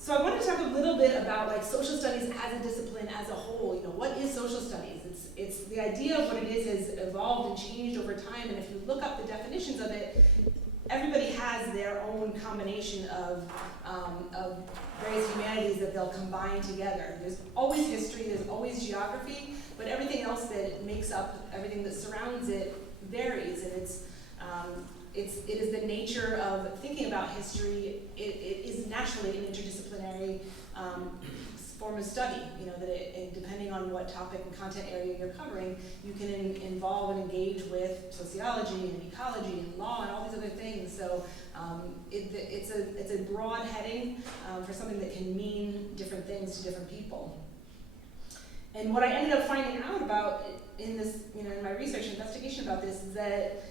So I want to talk a little bit about like social studies as a discipline as a whole. You know, what is social studies? It's the idea of what it is has evolved and changed over time, and if you look up the definitions of it, everybody has their own combination of various humanities that they'll combine together. There's always history, there's always geography, but everything else that makes up everything that surrounds it varies, and it is the nature of thinking about history. It is naturally an interdisciplinary form of study. You know, that depending on what topic and content area you're covering, you can involve and engage with sociology and ecology and law and all these other things. So it's a broad heading for something that can mean different things to different people. And what I ended up finding out about in this, you know, in my research and investigation about this is that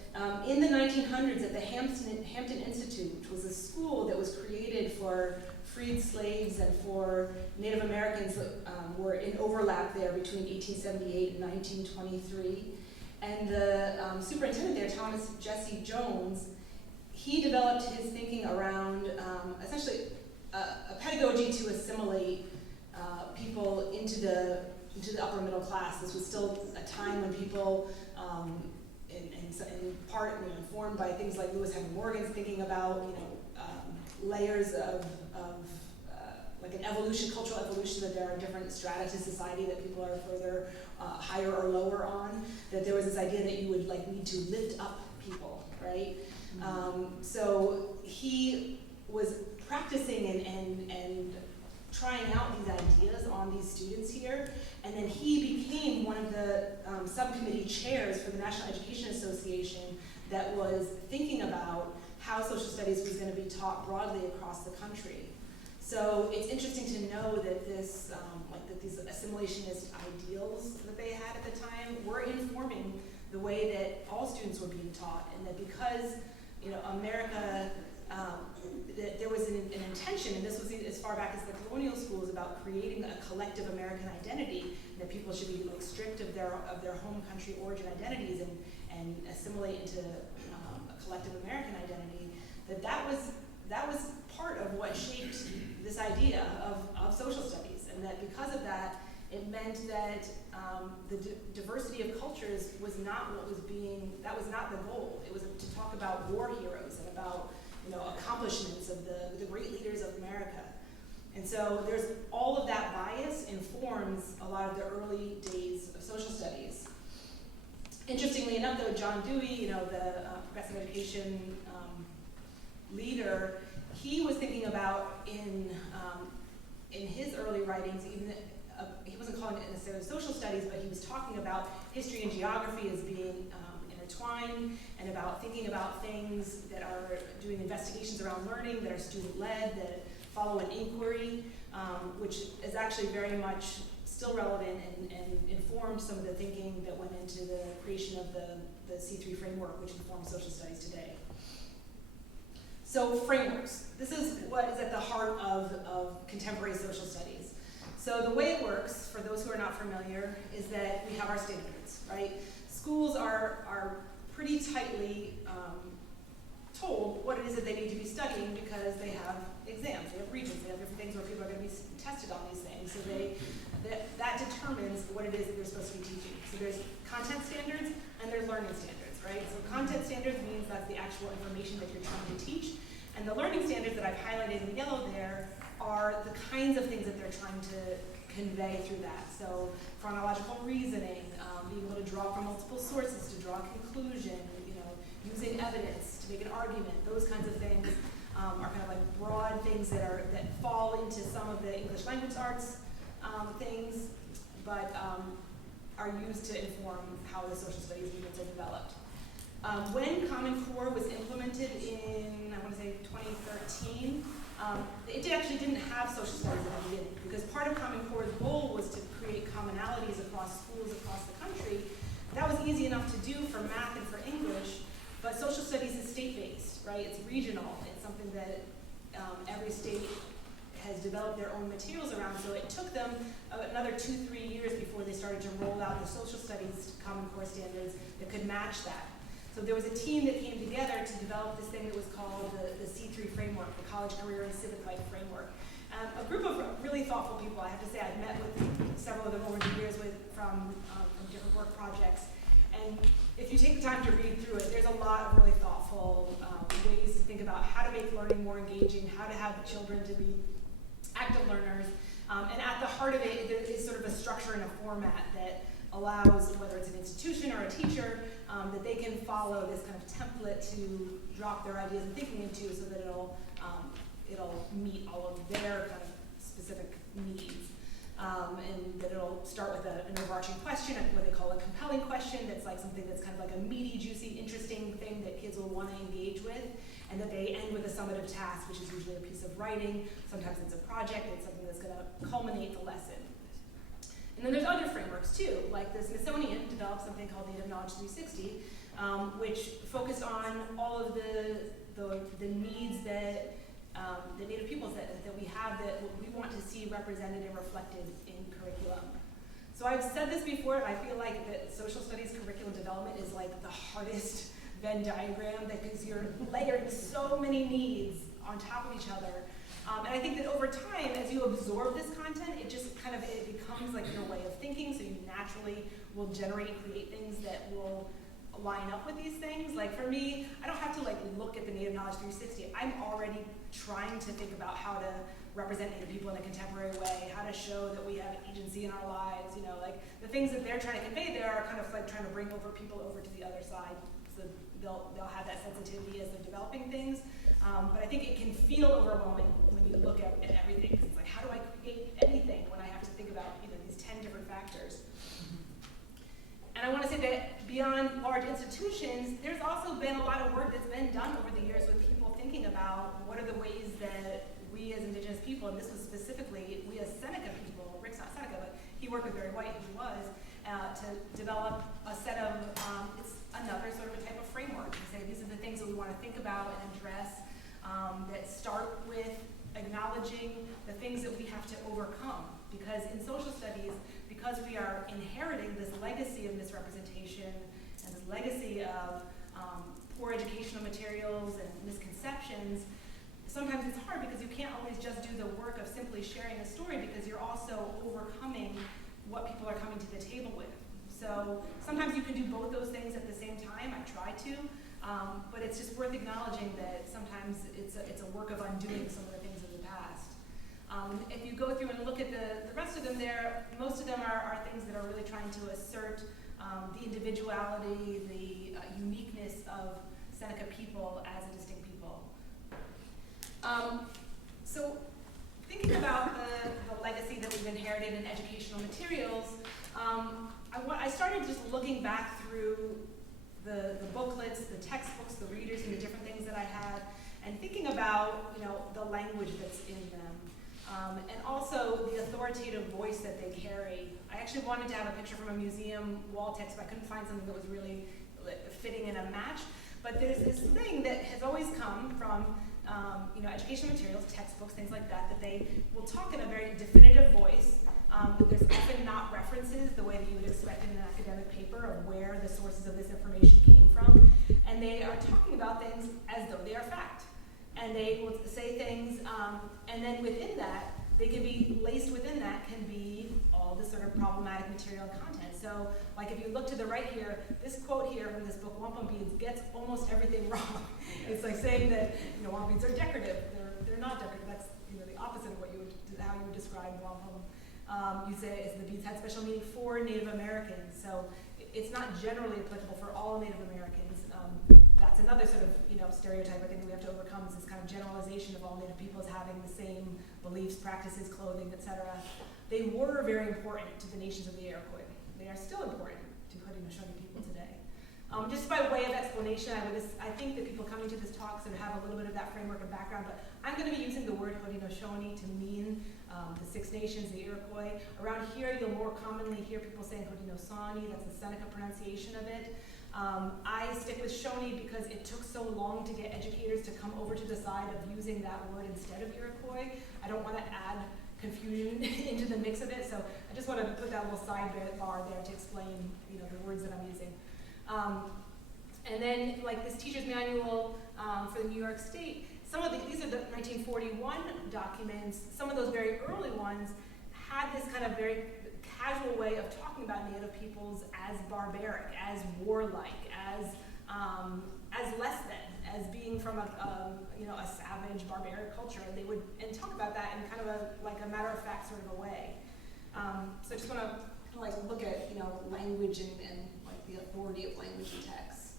in the 1900s at the Hampton Institute, which was a school that was created for freed slaves and for Native Americans that were in overlap there between 1878 and 1923. And the superintendent there, Thomas Jesse Jones, he developed his thinking around essentially a pedagogy to assimilate people into the upper middle class. This was still a time when people, in part, you know, informed by things like Lewis Henry Morgan's thinking about, you know, layers of like an evolution, cultural evolution, that there are different strata to society that people are further higher or lower on. That there was this idea that you would like need to lift up people, right? Mm-hmm. So he was practicing and trying out these ideas on these students here, and then he became one of the subcommittee chairs for the National Education Association that was thinking about how social studies was going to be taught broadly across the country. So it's interesting to know that this, that these assimilationist ideals that they had at the time were informing the way that all students were being taught, and that because, you know, America, that there was an intention, and this was as far back as the colonial schools, about creating a collective American identity, and that people should be like stripped of their home country origin identities and assimilate into a collective American identity. That was part of what shaped this idea of social studies, and that because of that, it meant that the diversity of cultures was not that was not the goal. It was to talk about war heroes and about, you know, accomplishments of the great leaders of America. And so there's all of that bias informs a lot of the early days of social studies. Interestingly enough, though, John Dewey, you know, the progressive education leader, he was thinking about in his early writings, even he wasn't calling it necessarily social studies, but he was talking about history and geography as being intertwined, and about thinking about things that are doing investigations around learning that are student-led, that follow an inquiry, which is actually very much still relevant and informed some of the thinking that went into the creation of the C3 framework, which informs social studies today. So frameworks. This is what is at the heart of contemporary social studies. So the way it works, for those who are not familiar, is that we have our standards, right? Schools are pretty tightly told what it is that they need to be studying, because they have exams, they have regents, they have different things where people are going to be tested on these things. So that determines what it is that they're supposed to be teaching. So there's content standards and there's learning standards, right? So content standards means that's the actual information that you're trying to teach. And the learning standards that I've highlighted in yellow there are the kinds of things that they're trying to convey through that. So chronological reasoning, being able to draw from multiple sources to draw a conclusion, you know, using evidence to make an argument, those kinds of things are kind of like broad things that fall into some of the English language arts things, but are used to inform how the social studies units are developed. When Common Core was implemented in, I want to say 2013, it actually didn't have social studies at the beginning, because part of Common Core's goal was to create commonalities across schools across the country. That was easy enough to do for math and for English, but social studies is state-based, right? It's regional. It's something that every state has developed their own materials around, so it took them another 2-3 years before they started to roll out the social studies Common Core standards that could match that. So there was a team that came together to develop this thing that was called the C3 framework, the College Career and Civic Life Framework. a group of really thoughtful people. I have to say, I've met with several of them over the years from different work projects. And if you take the time to read through it, there's a lot of really thoughtful ways to think about how to make learning more engaging, how to have children to be active learners. And at the heart of it, there is sort of a structure and a format that allows, whether it's an institution or a teacher, that they can follow this kind of template to drop their ideas and thinking into, so that it'll meet all of their kind of specific needs. And that it'll start with an overarching question, what they call a compelling question, that's like something that's kind of like a meaty, juicy, interesting thing that kids will want to engage with, and that they end with a summative task, which is usually a piece of writing. Sometimes it's a project, it's something that's going to culminate the lesson. And then there's other frameworks too, like the Smithsonian developed something called Native Knowledge 360, which focused on all of the needs that the Native peoples that we have, that we want to see represented and reflected in curriculum. So I've said this before, and I feel like that social studies curriculum development is like the hardest Venn diagram, because you're layering so many needs on top of each other. And I think that over time, as you absorb this content, it just kind of, it becomes like your way of thinking, so you naturally will generate and create things that will line up with these things. Like for me, I don't have to like look at the Native Knowledge 360. I'm already trying to think about how to represent Native people in a contemporary way, how to show that we have agency in our lives, you know, like the things that they're trying to convey there are kind of like trying to bring over people over to the other side, so they'll have that sensitivity as they're developing things. But I think it can feel overwhelming when you look at everything. It's like, how do I create anything when I have to think about, you know, these 10 different factors? And I want to say that beyond large institutions, there's also been a lot of work that's been done over the years with people thinking about what are the ways that we as Indigenous people, and this was specifically we as Seneca people, Rick's not Seneca, but he worked with Barry White, who was, to develop a set of, it's another sort of a type of framework to say these are the things that we want to think about and address, that start with acknowledging the things that we have to overcome. Because in social studies, because we are inheriting this legacy of misrepresentation and this legacy of poor educational materials and misconceptions, sometimes it's hard because you can't always just do the work of simply sharing a story, because you're also overcoming what people are coming to the table with. So sometimes you can do both those things at the same time. I try to, but it's just worth acknowledging that sometimes it's a work of undoing some of the things of the past. If you go through and look at the rest of them there, most of them are things that are really trying to assert the individuality, the uniqueness of Seneca people as a distinct people. So thinking about the legacy that we've inherited in educational materials, I started just looking back through the booklets, the textbooks, the readers, and the different things that I had, and thinking about, you know, the language that's in them, and also the authoritative voice that they carry. I actually wanted to have a picture from a museum wall text, but I couldn't find something that was really fitting in a match. But there's this thing that has always come from you know, educational materials, textbooks, things like that, that they will talk in a very definitive voice. There's often not references the way that you would expect in an academic paper of where the sources of this information came from. And they are talking about things as though they are fact. And they will say things, and then within that, they can be laced within that can be all this sort of problematic material and content. So, like if you look to the right here, this quote here from this book, Wampum Beads, gets almost everything wrong. It's like saying that, you know, wampum beads are decorative. They're not decorative. That's, you know, the opposite of how you would describe wampum. You say the beads had special meaning for Native Americans. So it's not generally applicable for all Native Americans. That's another sort of, you know, stereotype I think that we have to overcome, is this kind of generalization of all Native peoples having the same beliefs, practices, clothing, etc. They were very important to the nations of the Iroquois. They are still important to Haudenosaunee people today. Just by way of explanation, I think that people coming to this talk sort of have a little bit of that framework and background, but I'm going to be using the word Haudenosaunee to mean the Six Nations, the Iroquois. Around here, you'll more commonly hear people saying Haudenosaunee. That's the Seneca pronunciation of it. I stick with Shawnee because it took so long to get educators to come over to the side of using that word instead of Iroquois. I don't want to add confusion into the mix of it, so I just want to put that little sidebar there to explain, you know, the words that I'm using. And then, like this teacher's manual for the New York State these are the 1941 documents. Some of those very early ones had this kind of very casual way of talking about Native peoples as barbaric, as warlike, as less than, as being from a savage, barbaric culture. They would talk about that in kind of a matter of fact sort of a way. So I just want to look at language and like the authority of language and text.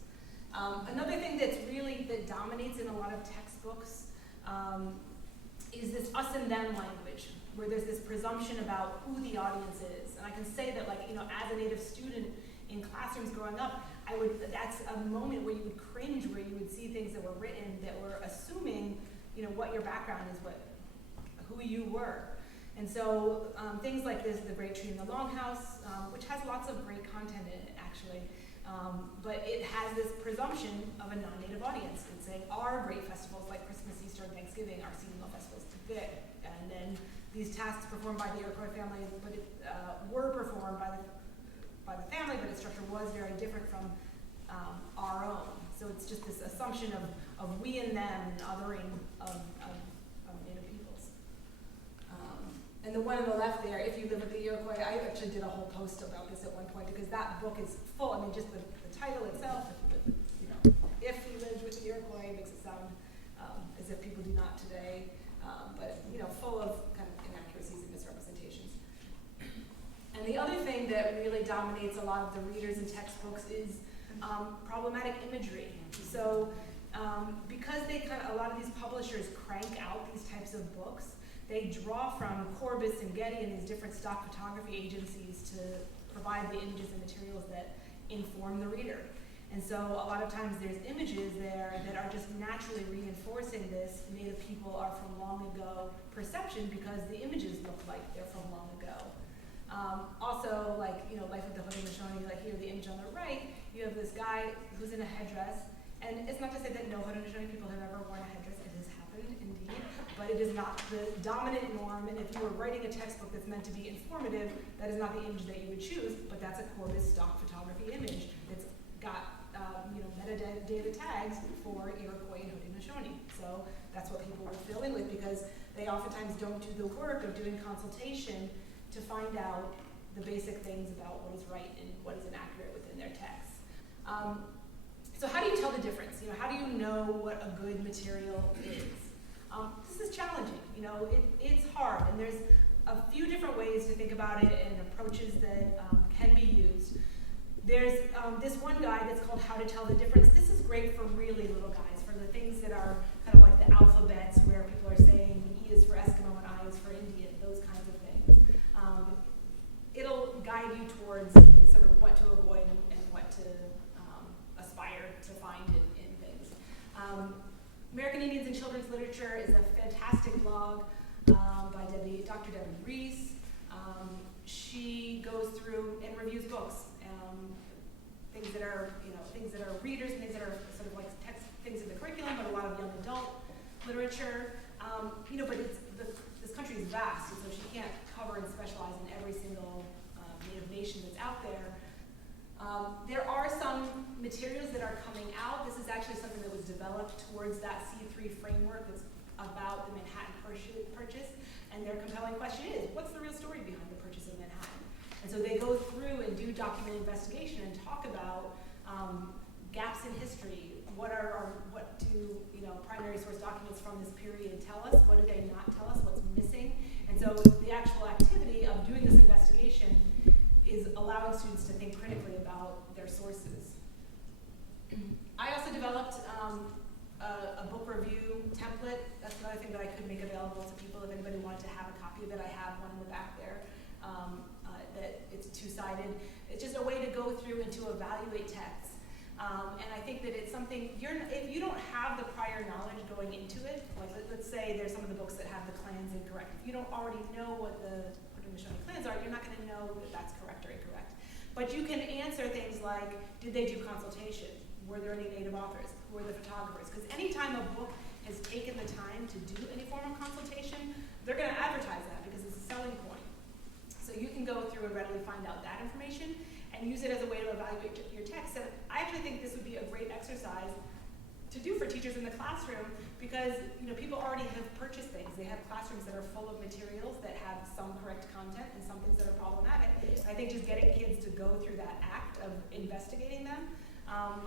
Another thing that dominates in a lot of textbooks is this us and them language, where there's this presumption about who the audience is. And I can say that as a Native student in classrooms growing up, that's a moment where you would cringe, where you would see things that were written that were assuming what your background is, who you were. And so things like this, The Great Tree in the Longhouse, which has lots of great content in it actually, but it has this presumption of a non-Native audience. It's saying our great festivals like Christmas, Easter, and Thanksgiving are seasonal festivals today. And then these tasks performed by the Iroquois family, but were performed by the family, but its structure was very different from our own. So it's just this assumption of we and them and othering of Native peoples. And the one on the left there, If You Live with the Iroquois, I actually did a whole post about this at one point because that book is full. I mean, just the title itself, if you lived with the Iroquois, makes it sound as if people do not today, but full of kind of inaccuracies and misrepresentations. And the other thing that really dominates a lot of the readers in textbooks is problematic imagery. So because a lot of these publishers crank out these types of books, they draw from Corbis and Getty and these different stock photography agencies to provide the images and materials that inform the reader. And so a lot of times there's images there that are just naturally reinforcing this Native people are from long ago perception because the images look like they're from long ago. Also, Life of the Haudenosaunee, here the image on the right, you have this guy who's in a headdress, and it's not to say that no Haudenosaunee people have ever worn a headdress. It has happened, indeed, but it is not the dominant norm, and if you were writing a textbook that's meant to be informative, that is not the image that you would choose, but that's a Corbis stock photography image that's got metadata tags for Iroquois and Haudenosaunee. So that's what people will fill in with because they oftentimes don't do the work of doing consultation to find out the basic things about what is right and what is inaccurate within their texts. So how do you tell the difference? How do you know what a good material is? This is challenging. It's hard, and there's a few different ways to think about it and approaches that can be used. There's this one guide that's called How to Tell the Difference. This is great for really little guys, for the things that are kind of like the alphabets where people are saying E is for Eskimo and I is for Indian, those kinds of things. It'll guide you towards sort of what to avoid and what to aspire to find in things. American Indians in Children's Literature is a fantastic blog by Dr. Debbie Reese. She goes through and reviews books, things that are readers, things that are sort of like text things in the curriculum, but a lot of young adult literature. But this country is vast, and so she can't cover and specialize in every single Native nation that's out there. There are some materials that are coming out. This is actually something that was developed towards that C3 framework that's about the Manhattan Purchase, and their compelling question is, what's the real story behind the purchase of Manhattan? And so they go through and do document investigation and talk about gaps in history. What do primary source documents from this period tell us? What do they not tell us? What's missing? And so the actual activity of doing this investigation is allowing students to think critically about their sources. I also developed a book review template. That's another thing that I could make available to people if anybody wanted to have a copy of it. I have one in the back there. That it's two-sided. It's just a way to go through and to evaluate texts. And I think that it's something, if you don't have the prior knowledge going into it, like let's say there's some of the books that have the clans incorrect. If you don't already know what the Haudenosaunee clans are, you're not going to know that that's correct or incorrect. But you can answer things like, did they do consultation? Were there any Native authors? Who were the photographers? Because anytime a book has taken the time to do any form of consultation, they're going to advertise that because it's a selling point. So you can go through and readily find out that information and use it as a way to evaluate your text. And I actually think this would be a great exercise to do for teachers in the classroom because people already have purchased things. They have classrooms that are full of materials that have some correct content and some things that are problematic. I think just getting kids to go through that act of investigating them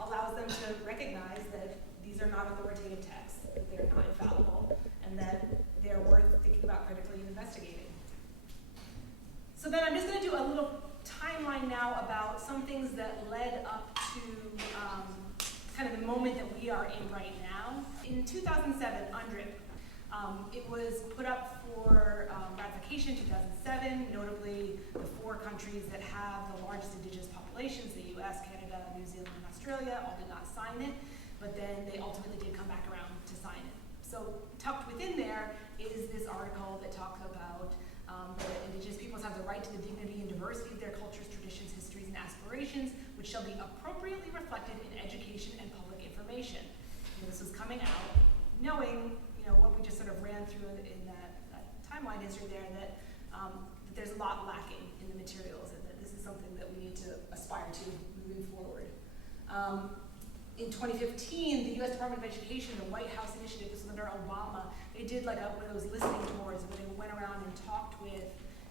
allows them to recognize that these are not authoritative texts, that they're not infallible, and that they're worth thinking about critically and investigating. So then I'm just going to do a little timeline now about some things that led up to kind of the moment that we are in right now. In 2007, UNDRIP, it was put up for ratification in 2007, notably the 4 countries that have the largest indigenous populations, the US, Canada, New Zealand, and Australia, all did not sign it, but then they ultimately did come back around to sign it. So tucked within there is this article that talks about that Indigenous peoples have the right to the dignity and diversity of their cultures, traditions, histories, and aspirations, which shall be appropriately reflected in education and public information. This was coming out knowing, what we just sort of ran through in that timeline history there, that there's a lot lacking in the materials, and that this is something that we need to aspire to moving forward. In 2015, the U.S. Department of Education, the White House initiative, this was under Obama, they did like one of those listening tours where they went around and talked with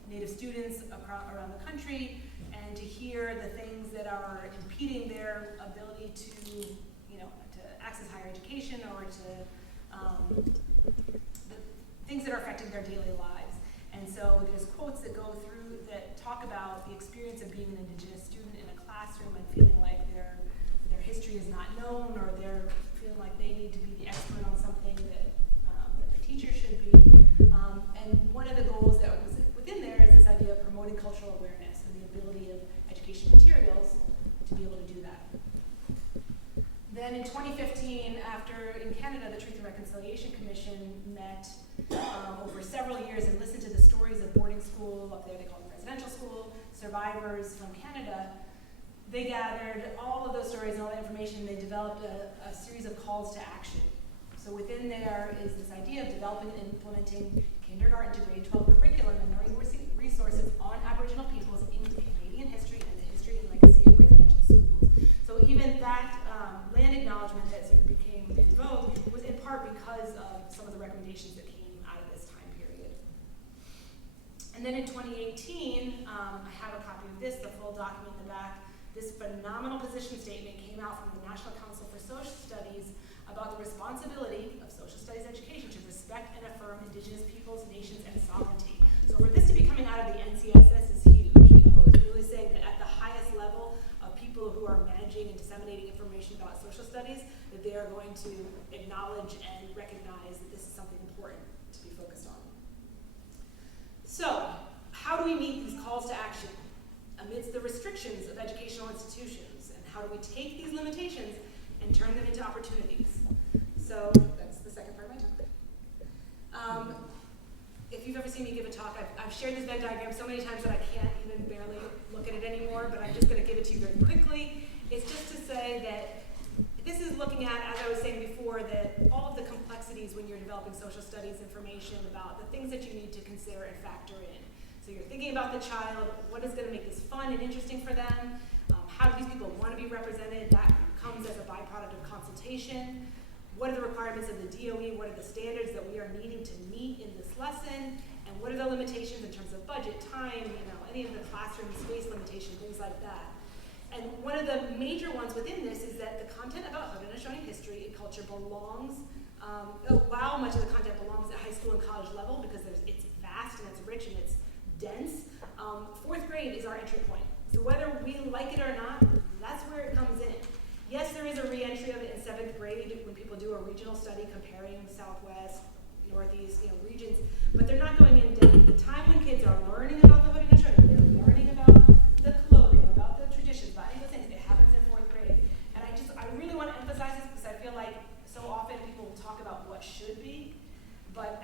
Native students around the country, and to hear the things that are impeding their ability to, to access higher education, or to the things that are affecting their daily lives. And so there's quotes that go through that talk about the experience of being an Indigenous student in a classroom and feeling like their history is not known, or they're feeling like they need to be the expert on something that the teacher should be. And one of the goals that was within there is this idea of promoting cultural awareness and the ability of education materials to be able to do that. Then in 2015, after in Canada, the Truth and Reconciliation Commission met over several years and listened to the stories of boarding school, up there they call it residential school, survivors from Canada. They gathered all of those stories and all that information, and they developed a series of calls to action. So within there is this idea of developing and implementing kindergarten to grade 12 curriculum and learning resources on Aboriginal peoples in Canadian history and the history and legacy of residential schools. So even that land acknowledgement that sort of became in vogue was in part because of some of the recommendations that came out of this time period. And then in 2018, I have a copy of this, the full document in the back. This phenomenal position statement came out from the National Council for Social Studies about the responsibility of social studies education to respect and affirm Indigenous peoples, nations, and sovereignty. So for this to be coming out of the NCSS is huge. It's really saying that at the highest level of people who are managing and disseminating information about social studies, that they are going to acknowledge and recognize that this is something important to be focused on. So, how do we meet these calls to action amidst the restrictions of educational institutions, and how do we take these limitations and turn them into opportunities? So that's the second part of my talk. If you've ever seen me give a talk, I've shared this Venn diagram so many times that I can't even barely look at it anymore, but I'm just going to give it to you very quickly. It's just to say that this is looking at, as I was saying before, that all of the complexities when you're developing social studies information about the things that you need to consider and factor in. So you're thinking about the child, what is going to make this fun and interesting for them? How do these people want to be represented? That comes as a byproduct of consultation. What are the requirements of the DOE? What are the standards that we are needing to meet in this lesson? And what are the limitations in terms of budget, time, any of the classroom space limitations, things like that. And one of the major ones within this is that the content about Haudenosaunee history and culture belongs, while much of the content belongs at high school and college level because it's vast and it's rich and it's dense, 4th grade is our entry point. So whether we like it or not, that's where it comes in. Yes, there is a re-entry of it in 7th grade when people do a regional study comparing Southwest, Northeast, regions, but they're not going in depth. The time when kids are learning about the Haudenosaunee, they're learning about the clothing, about the traditions, about any of those things, it happens in 4th grade. And I really want to emphasize this because I feel like so often people will talk about what should be, but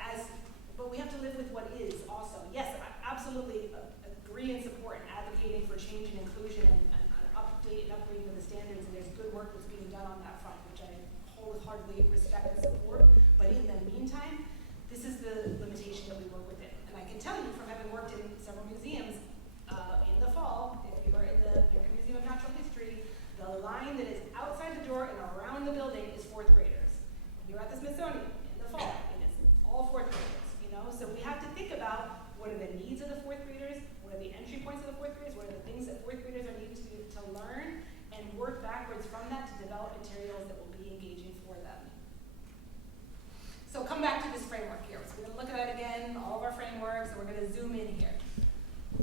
we have to live with what is also. Yes, I absolutely agree and support and advocating for change and inclusion and update and upgrading of the standards, and there's good work that's being done on that front, which I wholeheartedly respect and support. But in the meantime, this is the limitation that we work within. And I can tell you from having worked in several museums in the fall, if you are in the American Museum of Natural History, the line that is outside the door and around the building is 4th graders. If you're at the Smithsonian, and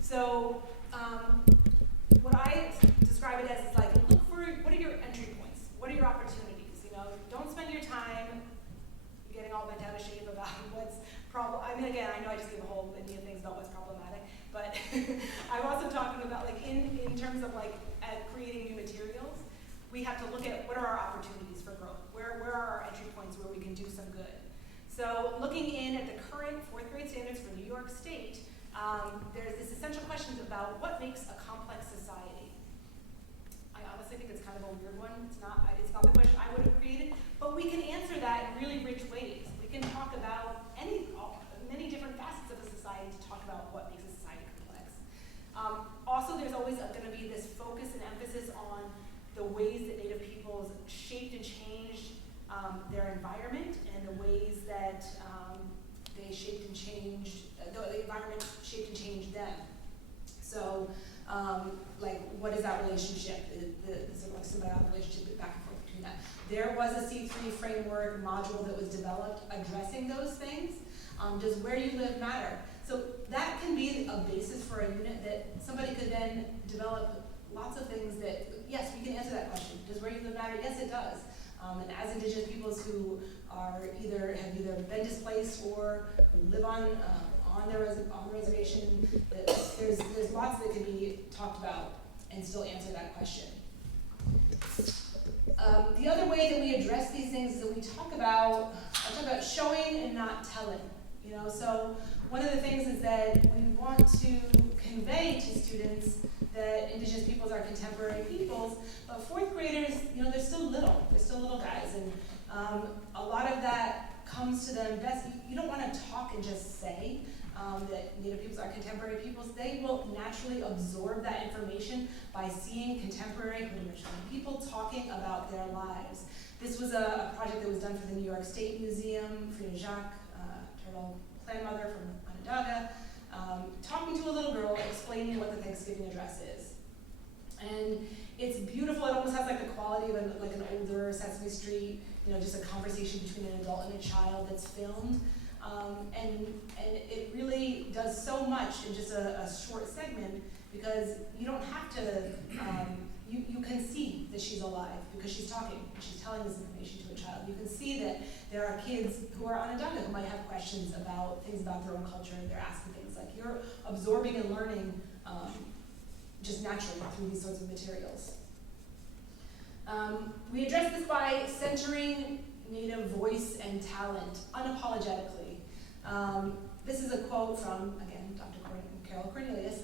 So what I describe it as is like, look for what are your entry points? What are your opportunities? You know, don't spend your time getting all bent out of shape about what's problem. I mean, again, I know I just gave a whole litany of things about what's problematic, but I'm also talking about like in terms of like at creating new materials, we have to look at what are our opportunities for growth? Where are our entry points where we can do some good? So looking in at the current 4th grade standards for New York State, there's this essential questions about what makes a complex society. I honestly think it's kind of a weird one. It's not the question I would have created, but we can answer that in really rich ways. We can talk about many different facets of a society to talk about what makes a society complex. Also, there's always going to be this focus and emphasis on the ways that Native peoples shaped and changed their environment and the ways that they shaped and changed, the environment shaped and changed them. So, like, what is that relationship? The sort of like symbiotic relationship back and forth between that. There was a C3 framework module that was developed addressing those things. Does where you live matter? So that can be a basis for a unit that somebody could then develop lots of things that, yes, we can answer that question. Does where you live matter? Yes, it does. And as Indigenous peoples who have either been displaced or live on the reservation, there's lots that can be talked about and still answer that question. The other way that we address these things is that we talk about showing and not telling. You know, so one of the things is that we want to convey to students that Indigenous peoples are contemporary peoples, but 4th graders, you know, they're still little guys, and a lot of that comes to them best. You don't want to talk and just say that Native peoples are contemporary peoples. They will naturally absorb that information by seeing contemporary Haudenosaunee people talking about their lives. This was a project that was done for the New York State Museum, Frida Jacques, turtle clan mother from Ganondagan, talking to a little girl, explaining what the Thanksgiving address is. And it's beautiful. It almost has like the quality of an older Sesame Street, you know, just a conversation between an adult and a child that's filmed. And it really does so much in just a short segment, because you don't have to, you can see that she's alive because she's talking and she's telling this information to a child. You can see that there are kids who are Onondaga who might have questions about things about their own culture, and they're asking things like, you're absorbing and learning just naturally through these sorts of materials. We address this by centering Native voice and talent unapologetically. This is a quote from, again, Dr. Cornelius,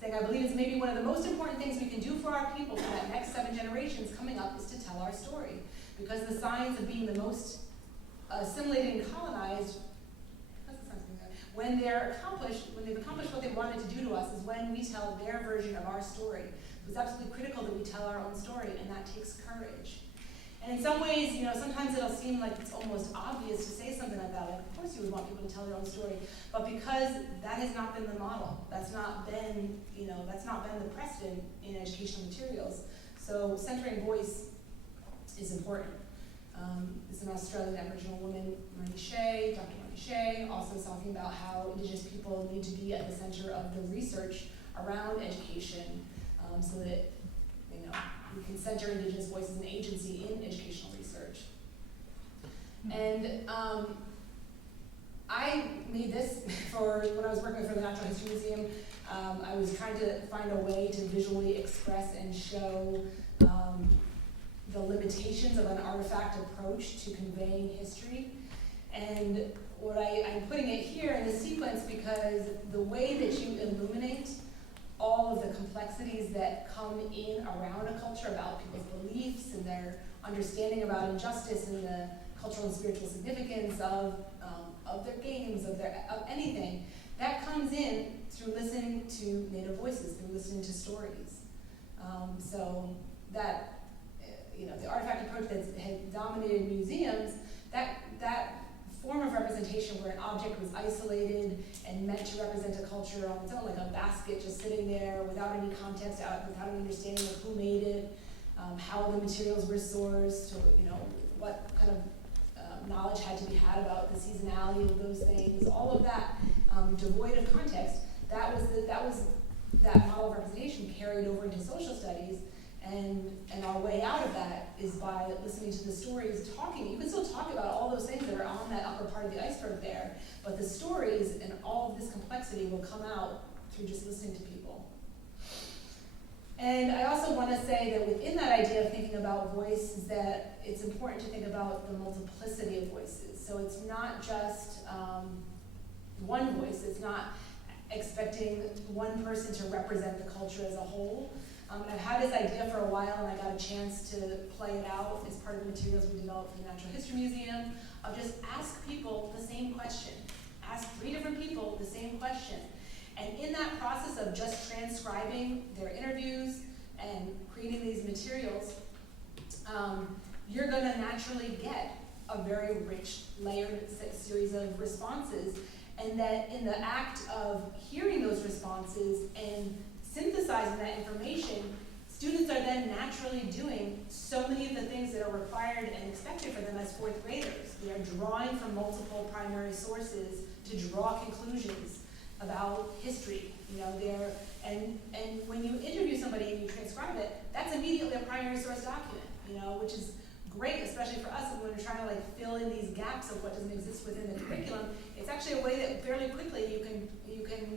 saying, I believe it's maybe one of the most important things we can do for our people for that next 7 generations coming up is to tell our story. Because the signs of being the most assimilated and colonized, when they've accomplished what they wanted to do to us, is when we tell their version of our story. It was absolutely critical that we tell our own story, and that takes courage. And in some ways, you know, sometimes it'll seem like it's almost obvious to say something like that. Like, of course you would want people to tell their own story. But because that has not been the model, that's not been the precedent in educational materials. So centering voice is important. It's an Australian Aboriginal woman, Shay, Dr. Shay, also talking about how Indigenous people need to be at the center of the research around education, so that, you know, we can center Indigenous voices and agency in educational research. And I made this for when I was working for the Natural History Museum. I was trying to find a way to visually express and show the limitations of an artifact approach to conveying history. And I'm putting it here in the sequence because the way that you illuminate all of the complexities that come in around a culture about people's beliefs and their understanding about injustice and the cultural and spiritual significance of their games, of anything, that comes in through listening to Native voices, through listening to stories. So that, you know, the artifact approach that had dominated museums, that form of representation where an object was isolated and meant to represent a culture on its own, like a basket just sitting there without any context, without an understanding of who made it, how the materials were sourced, or, you know, what kind of knowledge had to be had about the seasonality of those things, all of that devoid of context, that was carried over into social studies. And our way out of that is by listening to the stories, talking. You can still talk about all those things that are on that upper part of the iceberg there, but the stories and all of this complexity will come out through just listening to people. And I also want to say that within that idea of thinking about voice is that it's important to think about the multiplicity of voices. So it's not just one voice. It's not expecting one person to represent the culture as a whole. And I've had this idea for a while, and I got a chance to play it out as part of the materials we developed for the Natural History Museum, of just ask people the same question. Ask 3 different people the same question. And in that process of just transcribing their interviews and creating these materials, you're going to naturally get a very rich, layered series of responses. And that in the act of hearing those responses and synthesizing that information, students are then naturally doing so many of the things that are required and expected for them as 4th graders. They are drawing from multiple primary sources to draw conclusions about history. And when you interview somebody and you transcribe it, that's immediately a primary source document, which is great, especially for us when we're trying to fill in these gaps of what doesn't exist within the curriculum. It's actually a way that fairly quickly you can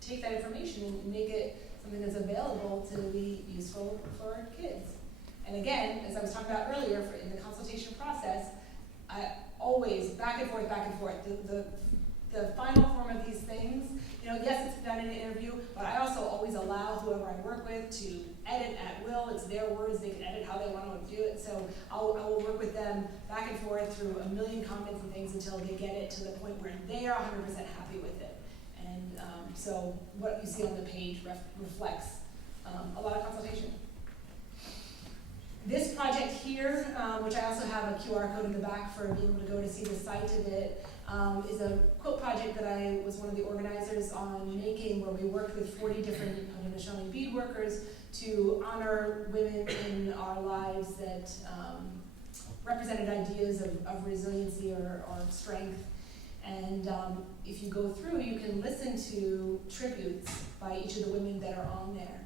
take that information and make it something that's available to be useful for kids. And again, as I was talking about earlier, in the consultation process, I always back and forth. The final form of these things, yes, it's done in an interview, but I also always allow whoever I work with to edit at will. It's their words, they can edit how they want to do it. So I will work with them back and forth through a million comments and things until they get it to the point where they are 100% happy with it. And so what you see on the page reflects a lot of consultation. This project here, which I also have a QR code in the back for being able to go to see the site of it, is a quilt project that I was one of the organizers on making, where we worked with 40 different Haudenosaunee beadworkers to honor women in our lives that represented ideas of resiliency or strength. And if you go through, you can listen to tributes by each of the women that are on there.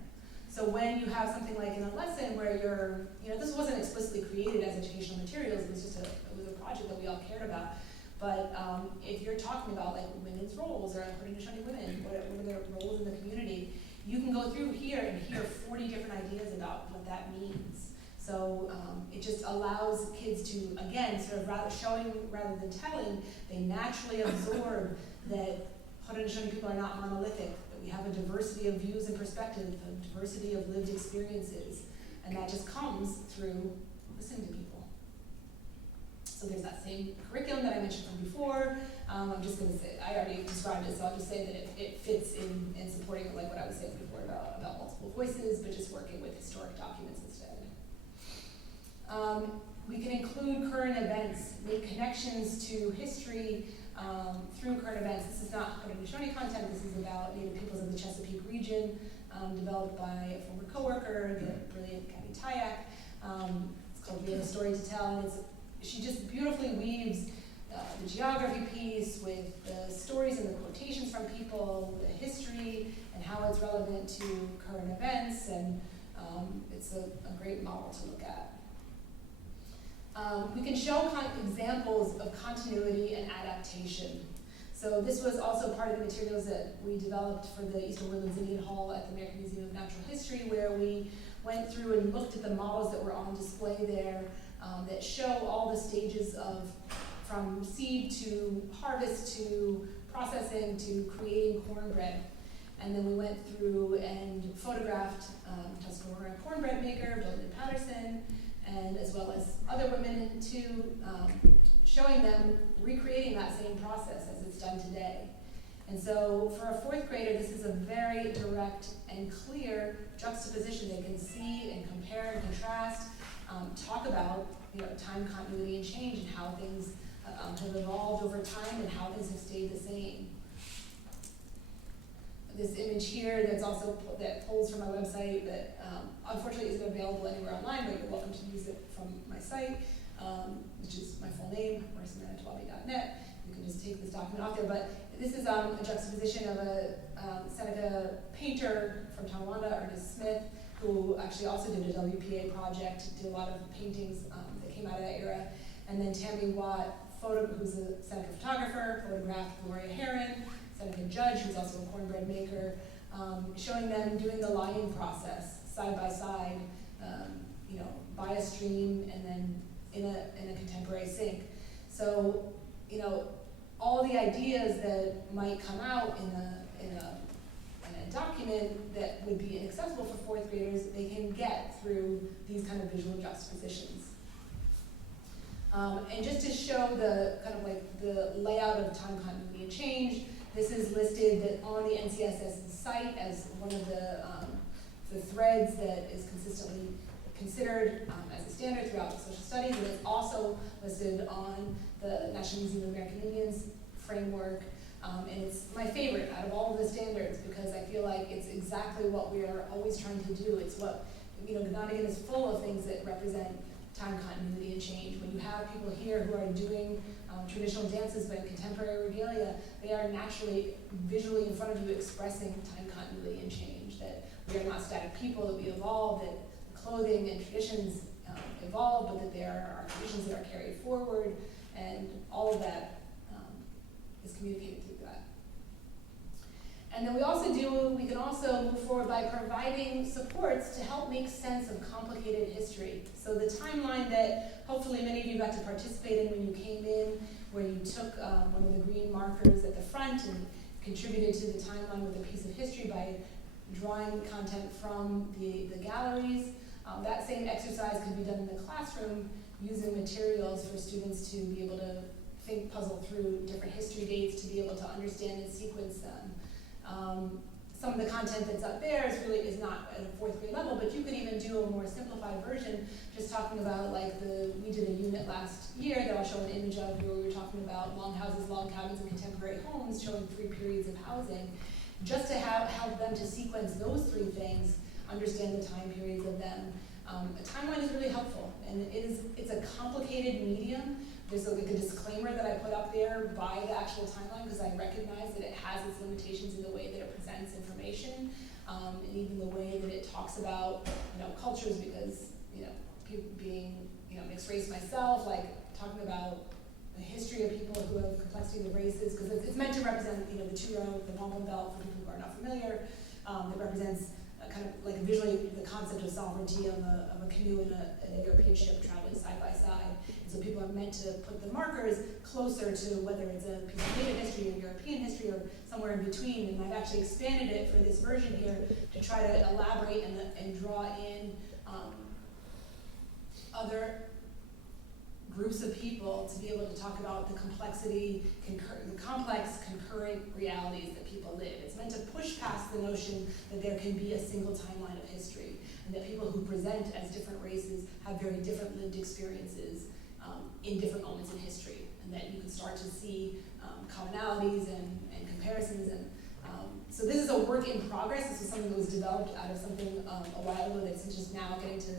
So when you have something like in a lesson where this wasn't explicitly created as educational materials, it was a project that we all cared about. But if you're talking about women's roles or Haudenosaunee women, what are their roles in the community, you can go through here and hear 40 different ideas about what that means. So it just allows kids to, again, sort of showing rather than telling, they naturally absorb that Haudenosaunee people are not monolithic, that we have a diversity of views and perspectives, a diversity of lived experiences, and that just comes through listening to people. So there's that same curriculum that I mentioned from before. I'm just going to say, I already described it, so I'll just say that it fits in supporting what I was saying before about multiple voices, but just working with historic documents instead. We can include current events, make connections to history through current events. This is not Haudenosaunee content, this is about Native peoples of the Chesapeake region, developed by a former coworker, the brilliant Kathy Tyack. It's called We Have a Story to Tell, and she just beautifully weaves the geography piece with the stories and the quotations from people, the history, and how it's relevant to current events, and it's a great model to look at. We can show examples of continuity and adaptation. So this was also part of the materials that we developed for the Eastern Woodlands Indian Hall at the American Museum of Natural History, where we went through and looked at the models that were on display there that show all the stages from seed to harvest to processing to creating cornbread. And then we went through and photographed Tuscarora cornbread maker, Bill Patterson, and as well as other women too, showing them recreating that same process as it's done today. And so for a 4th grader, this is a very direct and clear juxtaposition. They can see and compare and contrast, talk about time continuity and change and how things have evolved over time and how things have stayed the same. This image here that pulls from my website that unfortunately isn't available anywhere online, but you're welcome to use it from my site, which is my full name, MarissaManitowabi.net. you can just take this document off there, but this is a juxtaposition of a Seneca painter from Tonawanda, Ernest Smith, who actually also did a WPA project, did a lot of paintings that came out of that era. And then Tammy Watt, who's a Seneca photographer, photographed Gloria Heron, Seneca judge, who's also a cornbread maker, showing them doing the lying process side by side, by a stream and then in a contemporary sink. So, all the ideas that might come out in a document that would be inaccessible for fourth graders, they can get through these kind of visual juxtapositions. And just to show the kind of like the layout of time, continuity, and change, this is listed on the NCSS site as one of the threads that is consistently considered as a standard throughout social studies, and it's also listed on the National Museum of American Indians framework. And it's my favorite out of all of the standards because I feel like it's exactly what we are always trying to do. It's what, Ganondagan is full of things that represent time continuity and change. When you have people here who are doing traditional dances but contemporary regalia, they are naturally visually in front of you expressing time continuity and change, that we are not static people, that we evolve, that clothing and traditions evolve, but that there are traditions that are carried forward, and all of that is communicated through that. And then we can also move forward by providing supports to help make sense of complicated history. So the timeline that hopefully many of you got to participate in when you came in, where you took one of the green markers at the front and contributed to the timeline with a piece of history by drawing content from the galleries. That same exercise could be done in the classroom using materials for students to be able to puzzle through different history dates, to be able to understand and sequence them. Some of the content that's up there is not at a fourth grade level, but you could even do a more simplified version, just talking about we did a unit last year that I'll show an image of where we were talking about long houses, log cabins, and contemporary homes, showing 3 periods of housing, just to help them to sequence those 3 things, understand the time periods of them. A timeline is really helpful, and it's a complicated medium. There's a disclaimer that I put up there by the actual timeline because I recognize that it has its limitations in the way that it presents information, and even the way that it talks about cultures, because people being mixed race myself, like talking about the history of people who have complexity of races, because it's meant to represent the two-row, the wampum belt for people who are not familiar, that represents kind of like visually the concept of sovereignty of a canoe and a European ship traveling side by side. And so people are meant to put the markers closer to whether it's a piece of Native history or European history or somewhere in between. And I've actually expanded it for this version here to try to elaborate and draw in other groups of people to be able to talk about the complexity, the complex concurrent realities that people live. It's meant to push past the notion that there can be a single timeline of history, and that people who present as different races have very different lived experiences in different moments in history, and that you can start to see commonalities and comparisons. And so this is a work in progress. This was something that was developed out of something a while ago that's just now getting to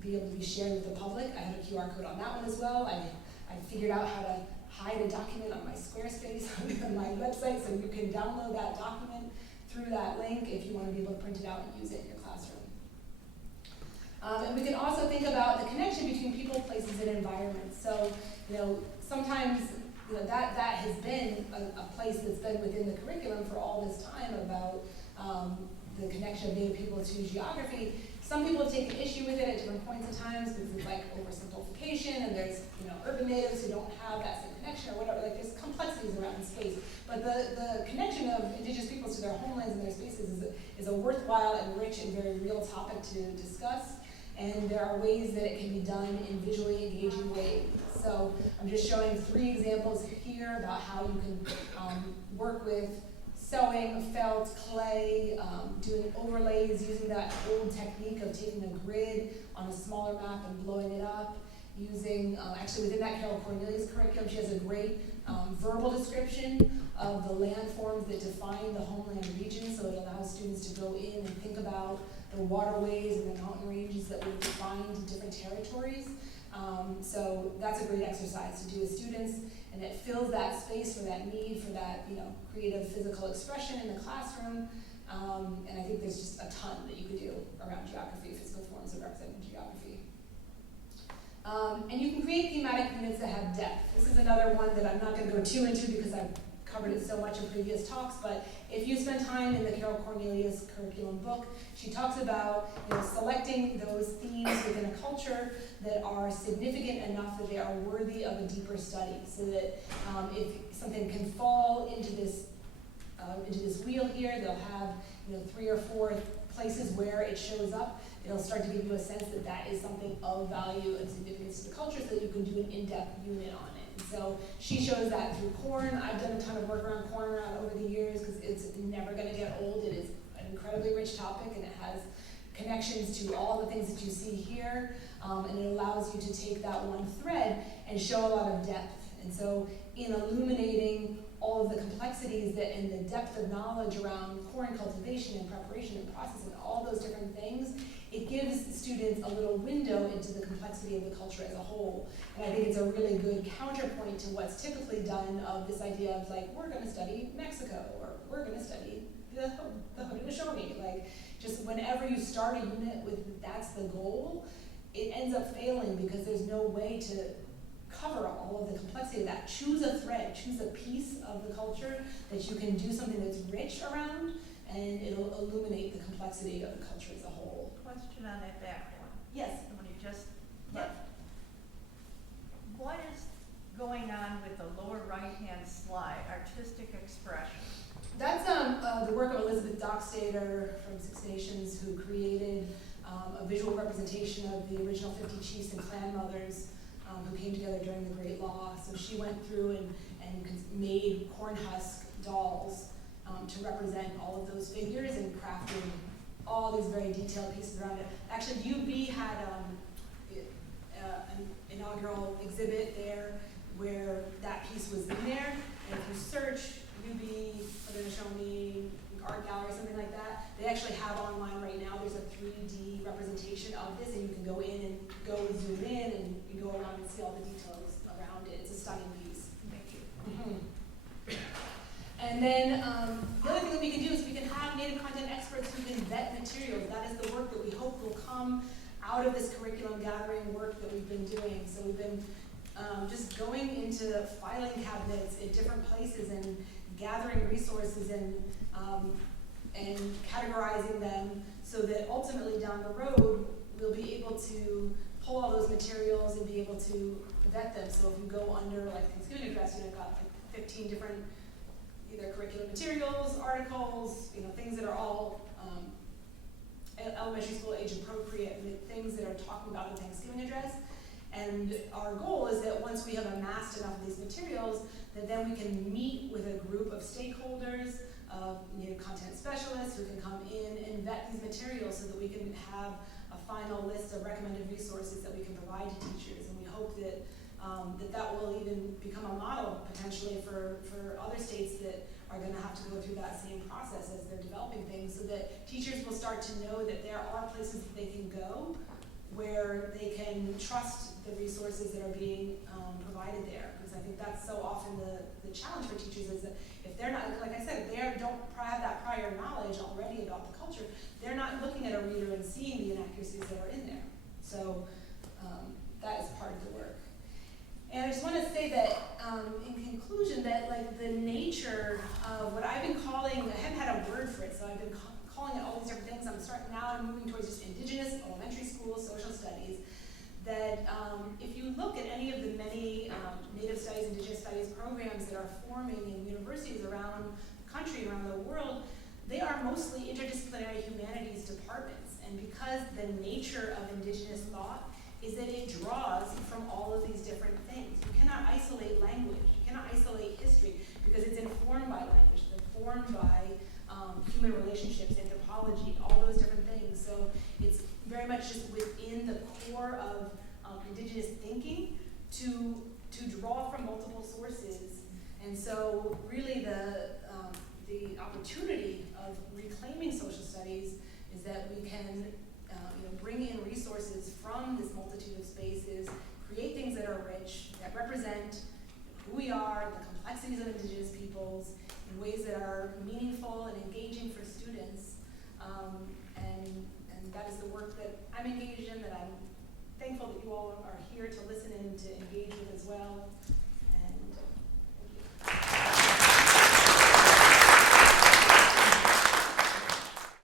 be able to be shared with the public. I have a QR code on that one as well. I figured out how to hide a document on my Squarespace on my website, so you can download that document through that link if you want to be able to print it out and use it in your classroom. And we can also think about the connection between people, places, and environments. So, sometimes that has been a place that's been within the curriculum for all this time about the connection of Native people to geography. Some people have taken issue with it at different points in times because it's like oversimplification, and there's urban natives who don't have that same connection or whatever. Like there's complexities around space, but the connection of Indigenous peoples to their homelands and their spaces is a worthwhile and rich and very real topic to discuss. And there are ways that it can be done in visually engaging ways. So I'm just showing 3 examples here about how you can work with sewing, felt, clay, doing overlays, using that old technique of taking a grid on a smaller map and blowing it up, using, actually within that Carol Cornelius curriculum, she has a great verbal description of the landforms that define the homeland region, so it allows students to go in and think about the waterways and the mountain ranges that would define different territories. So that's a great exercise to do with students. and it fills that space for that need for that, creative physical expression in the classroom. And I think there's just a ton that you could do around geography, physical forms of representing geography. And you can create thematic units that have depth. This is another one that I'm not going to go too into because I've covered it so much in previous talks, but if you spend time in the Carol Cornelius curriculum book, she talks about selecting those themes within a culture that are significant enough that they are worthy of a deeper study, so that if something can fall into this wheel here, they'll have 3 or 4 places where it shows up. It'll start to give you a sense that that is something of value and significance to the culture, so that you can do an in-depth unit on it. And so she shows that through corn. I've done a ton of work around corn over the years because it's never going to get old. It is an incredibly rich topic, and it has connections to all the things that you see here, and it allows you to take that one thread and show a lot of depth. And so in illuminating all of the complexities and the depth of knowledge around corn cultivation and preparation and processing, all those different things, it gives students a little window into the complexity of the culture as a whole. And I think it's a really good counterpoint to what's typically done of this idea of we're going to study Mexico, or we're going to study the Haudenosaunee. Just whenever you start a unit with that's the goal, it ends up failing because there's no way to cover all of the complexity of that. Choose a thread, choose a piece of the culture that you can do something that's rich around, and it'll illuminate the complexity of the culture as a whole. Question on that back one. Yes. When you just left. What is going on with the lower right-hand slide, artistic expression? That's the work of Elizabeth Dockstader from Six Nations, who created a visual representation of the original 50 chiefs and clan mothers who came together during the Great Law. So she went through and made corn husk dolls to represent all of those figures and crafted all these very detailed pieces around it. Actually, UB had an inaugural exhibit there where that piece was in there. And if you search UB, Haudenosaunee, art gallery, something like that, they actually have online right now, there's a 3D representation of this, and you can go in and go zoom in and you go around and see all the details around it. It's a stunning piece. Thank you. Mm-hmm. And then the other thing that we can do is we can have Native content experts who can vet materials. That is the work that we hope will come out of this curriculum gathering work that we've been doing. So we've been just going into filing cabinets at different places and gathering resources and categorizing them, so that ultimately down the road we'll be able to pull all those materials and be able to vet them. So if you go under Thanksgiving address, you've got 15 different either curriculum materials, articles, things that are all elementary school age appropriate, things that are talking about the Thanksgiving address. And our goal is that once we have amassed enough of these materials, that then we can meet with a group of stakeholders, Native content specialists who can come in and vet these materials, so that we can have a final list of recommended resources that we can provide to teachers. And we hope that that will even become a model potentially for other states that are going to have to go through that same process as they're developing things, so that teachers will start to know that there are places that they can go where they can trust the resources that are being provided there. Because I think that's so often the challenge for teachers, is that if they're not, like I said, if they don't have that prior knowledge already about the culture, they're not looking at a reader and seeing the inaccuracies that are in there. So that is part of the work. And I just want to say that, in conclusion, that the nature of what I've been calling, I haven't had a word for it, so I've been calling it all these different things. I'm moving towards just Indigenous elementary school social studies. That if you look at any of the many Native studies, Indigenous studies programs that are forming in universities around the country, around the world, they are mostly interdisciplinary humanities departments. And because the nature of Indigenous thought is that it draws from all of these different things. You cannot isolate language, you cannot isolate history, because it's informed by language, it's informed by human relationships, anthropology, all those different things. So it's very much just within the core of Indigenous thinking to draw from multiple sources. And so really the opportunity of reclaiming social studies is that we can bring in resources from this multitude of spaces, create things that are rich, that represent who we are, the complexities of Indigenous peoples, in ways that are meaningful and engaging for